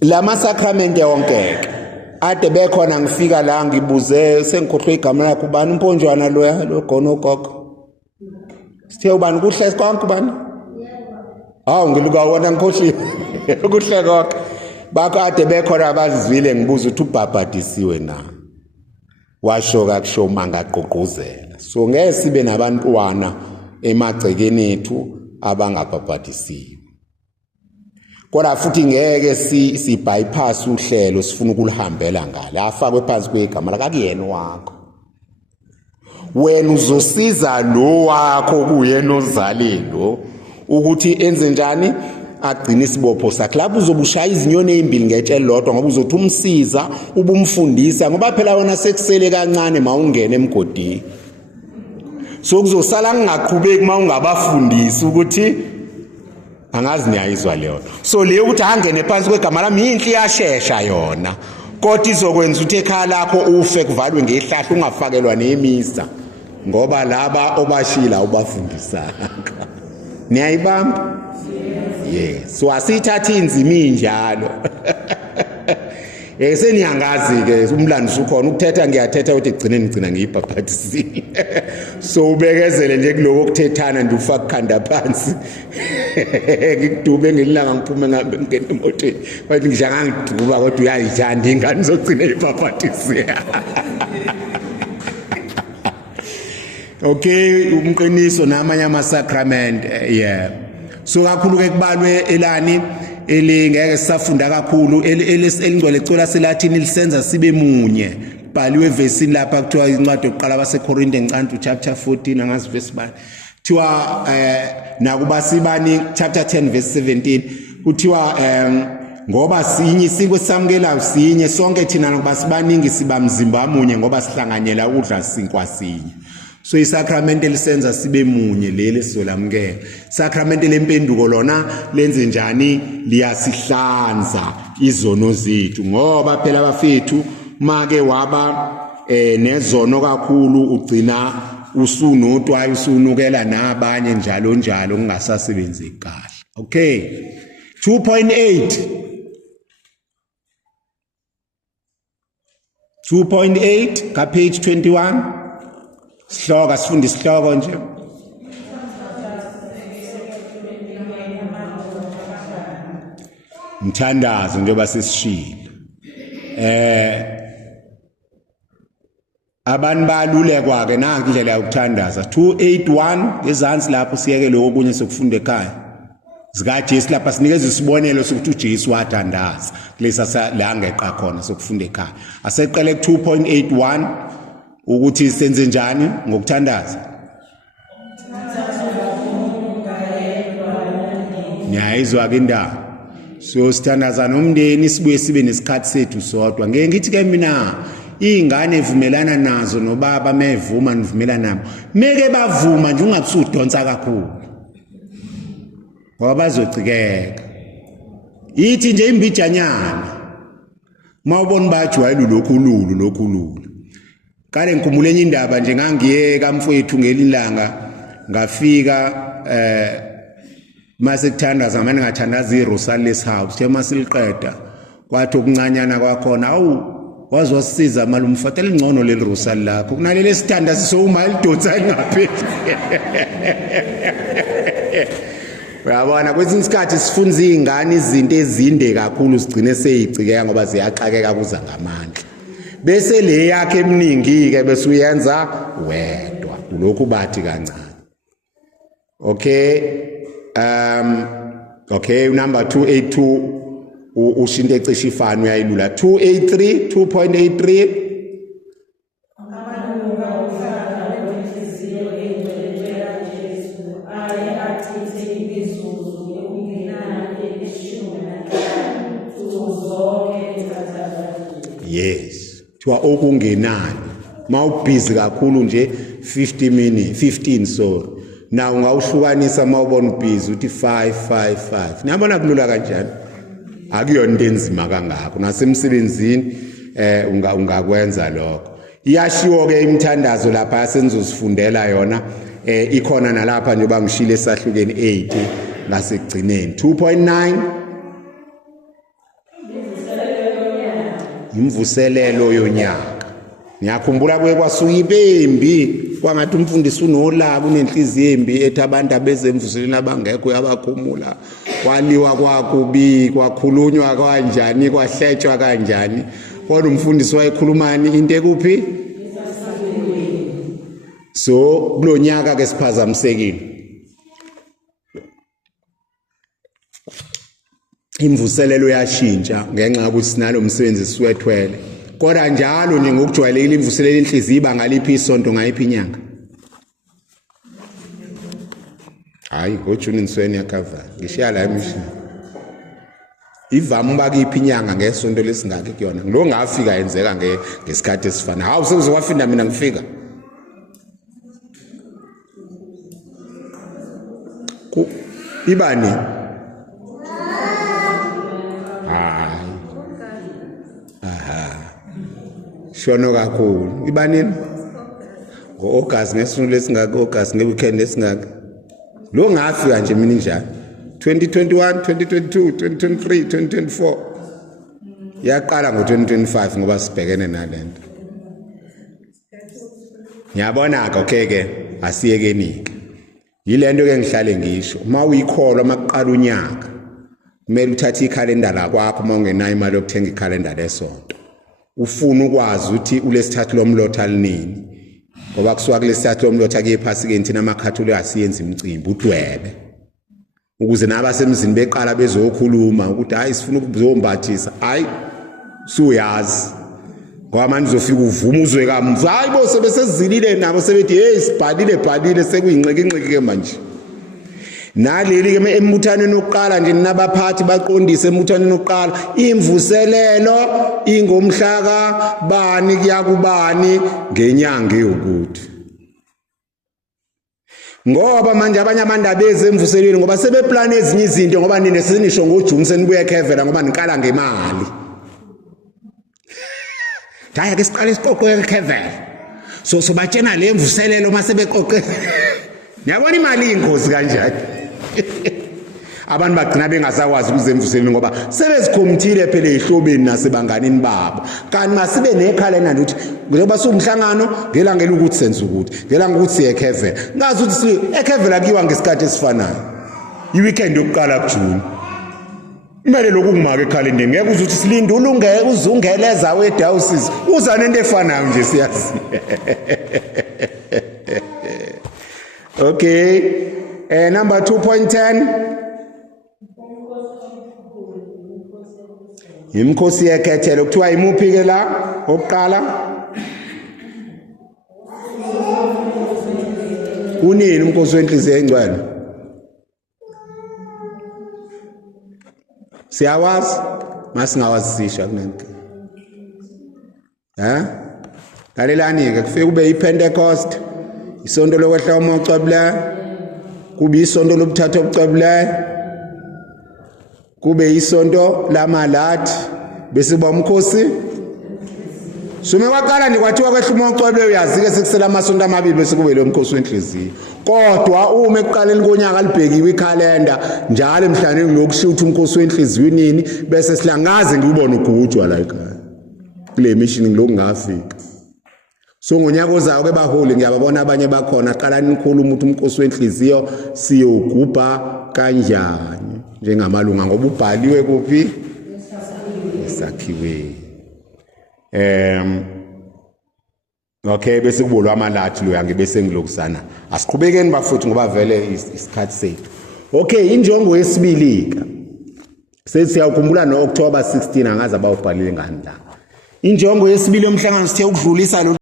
lama sakramente wonke ade bekhona ngifika la ngibuze sengikhohlwe igama lakhe ubani umponjwana lo gonogogo sithe ubani kuhle konke ubani ngiluka wona ngikhohliwe kuhle konke bakho ade bekhona abazizwile ngibuza ukuthi ubhabhadisiwe na washo kakusho mangaqoqozela so ngeke sibe nabantwana emagcekeni ethu abangabhabhadisiwe kodwa futhi ngeke si bypass uhlelo sifuna ukulihambela ngale afakwe phansi kwegama lakakuyena wakho wena uzosiza lo wakho kuyena ozalelo ukuthi enze njani agcina isibopho sakhe lapho uzobushaya izinyoni ezimbili ngetshela lodwa ngoba uzothi umsiza ubumfundisa ngoba phela wona sekusele kancane mawungena emgodini so kuzosala ngingaqhubeki mawungabafundisi ukuthi angazi niyayizwa leyo so leyo ukuthi angene phansi kwegama lami yinhle iyashesha yona kodwa izokwenza ukuthi ekhaya lakho ufe kuvalwe ngehlahla ungafakelwa nemisa ngoba laba obashila ubafundisanga niyayibamba yes so asithatha inzima injalo seniyangazi ke umlando ukhona ukuthetha ngiyathetha ukuthi ngigcina ngiyibhabhathisi so ubekezele nje kuloko okuthethana nje ufaka ikhanda phansi ngikudube ngelanga ngiphume ngabe ngene emotweni bathi ngishaka ngiduba kodwa uyayithanda ingane zogcina ibhabhathisi okay umqiniso namanye amasakrament yeah so kakhulu ke kubalwe elani elingeke sisafunda kakhulu elingcwele licela seLatin lisenza sibe munye bhaliwe evesini lapha kuthiwa incwadi yokuqala baseKorinte ngicantu chapter 14 angazi verse bani kuthiwa nakuba sibani chapter 10 verse 17 kuthiwa ngoba sinye isinkwe samukela sinye sonke thina ngoba sibaningi siba mzimba munye ngoba sihlanganyela ukudla sinkwa sinye so isakramente lisenza sibe munye leli sizolamukela isakramente lempenduko lona lenze njani liyasihlanza izono zethu ngoba phela abafethu make waba nezono kakhulu ugcina usunotwayo usunukela nabanye njalo njalo kungasasebenzeki kahle okay 2.8 ka page 21 Sloga sifundi isihloko nje mthandazo njengoba sesishilo abantu balulekwa ke nangi indlela yokuthandaza 281 ngezansi lapho siyeke lokho kunye sokufunda ekhaya zika Jesu lapha sinikeza isibonelo sokuthi uJesu wathandaza kulesa la ngeqa khona sokufunda ekhaya aseqele ku 2.81 ukuthi senze njani ngokuthandaza nyayizwa ke indaba so sithandaza nomndeni sibuye sibe nesikhathi sethu sodwa ngeke ngithi ke mina ingane evumelana nazo nobaba mevuma nivumelana nabo meke bavuma nje ungabusudonsa kakhulu ngoba bazocikeka ithi nje imbijanyana mawubona bajwayela lokhu kale ngikhumule enye indaba nje ngangiye kamfowethu ngelilanga ngafika mase kuthandaza manje ngathandaza iRosalis House the masiliqeda kwathi okuncanyana kwakhona wazosisiza malumfatela ingcono leli Rosal lakho kunaleli sithanda sisoma lidonsa ngaphezulu uyabona kwesinye isikhathi sifunza izingane izinto ezinde kakhulu sigcine seyicikeka ngoba ziyaqhakeka kuza ngamandla bese le yakhe eminingi ke bese uyenza wedwa kulokhu bathi kancane okay number 282 ushinto ecishe ifana uyayilula 283 2.83 yes thiwa okungenani mawubhizi kakhulu nje 15 sorry na ungawuhlukanisa mawubona ubhizi uthi 555 niyabona kulula kanjani akuyona into enzima kangako nasemsebenzini ungakwenza lokho iyashiwo ke imithandazo lapha senizosifundela yona ikhona nalapha nje bangishile esahlukeni 8 ngasekugcineni 2.9 imvuselelo yonyaka. Ngiyakhumbula kwasuka impembi kwangathi umfundisi unolaka unenhliziyo embi ethi abantu abezemvuselelo abangekho yabakhumula. Kwaliwa kwakubi, kwakhulunywa kanjani, kwahletshwa kanjani. Kodwa umfundisi wayekhulumani into ekuphi? So kulonyaka ke siphazamisekile. Imvuselelo yashintsha ngenxa yokuthi sinalo umsebenzi siwethwele. Kodwa njalo nje ngokujwayelekile imvuselelo inhliziyo ibanga liphi isonto ngayiphi inyanga? Hayi, ngoJuni nisweni yakava. Ngishiya la emission. Ivama bakiphi inyanga ngesonto lesingakho kuyona. Lo ngafika yenzeka ngesikhathi esifana. Hawu sekuzowafinda mina ngifika. Ibani? Shono kakhulu. Ibanini? Ngo-August ngesonto lesingakho, August ngeweekend lesingakho. Lo ngafika nje mina njani. 2021, 2022, 2023, 2024. Yaqala ngo-2025 ngoba sibhekene nalento. Ngiyabona ke asiyekenike. Yilento ke ngihlale ngisho. Uma uyikholwa maqala unyaka, kumele uthathe ikhalenda lakwakho uma ungenayo imali yokuthenga ikhalenda lesonto. Ufuna ukwazi ukuthi ulesithathu lomlotha linini. Ngoba kusuka kulesithathu lomlotha kuyephasike thina amakhatholic asiyenza imicimbi udwebe. Ukuze nabasemzini beqala bezokhuluma ukuthi hayi sifuna ukuzombathisa. Hayi suyazi. Ngoba manje uzofika uvuma uzwe kamva. Hayi bo sebesezilile nabo sebethi hey sibhalile sekuyinxeke ke manje. Naleli ke embuthaneni oqala nje nabaphathi baqondise embuthaneni oqala imvuselelo ingomhlaka bani kuyakubani ngenyanga yokuthi. Ngoba manje abanye amandaba ezemvuselelo ngoba sebeplan ezinye izinto ngoba nine sinisho ngoJuni senibuye eKevela ngoba niqala ngemali. Daya ke siqale isiqoqo eKevela. So batshena le mvuselelo mase beqoqe. Niyabona imali ingozi kanjani? Abantu bagcina bengasakwazi ukuzemvuselelo ngoba sebezikhomthile phela ehlobeni nasebanganini babo. Kanti masibe nekhalenda ukuthi njengoba sumhlangano ngelangela ukuthi senze ukuthi ngelanga ukuthi siye eKevela. Ngazi ukuthi eKevela kuyiwa ngesikhathi esifanayo. Iweekend yokuqala kuJuni. Kumele lokhu kumake ekhalendeni ngeke uzuthi silinde uzungeleza wedawusizi uza nento efanayo nje siyazi. Okay. Number 2.10. Imkhosi yekhethelo kuthiwa imuphi ke la oqala? Unini umkhosi wenhliziyo engcwele? Siyawazi masingawazi sisha kunento. Lalelani ke kufike kube iPentecost, isonto lokwehla umoya ocwebileyo, kube isonto lobuthathu obucwebileyo, kube isonto lamalathi bese kuba umkhosi. Sume kwaqala nje kwathiwa kwehla umoya ocwebileyo uyazi ke sekusela amasonto amabili bese kube lo mkhosi wenhliziyo. Kodwa uma ekuqaleni konyaka libhekiwe ikhalenda njalo emhlaneni lokushiya ukuthi umkhosi wenhliziyo nini bese silangaze ngibone ugujwa la ekhaya. Kule mission ngiloko ngafika. So ngonyaka ozayo ke baholi ngiyababona abanye bakhona qala nikhuluma ukuthi umkhosi wenhliziyo siyogubha kanjani njengamalunga ngoba ubhaliwe kuphi esakhiwe. Okay bese kubolwa amalathi lo yange bese ngilokusana asiqhubekeni bafuthu ngoba vele isikhathi sethu. Okay injongo yesibili ka sethi siyakhumbula noOctober 16 angazi abawubhalile ngani la. Injongo yesibili yomhlangano sithe ukudlulisa lo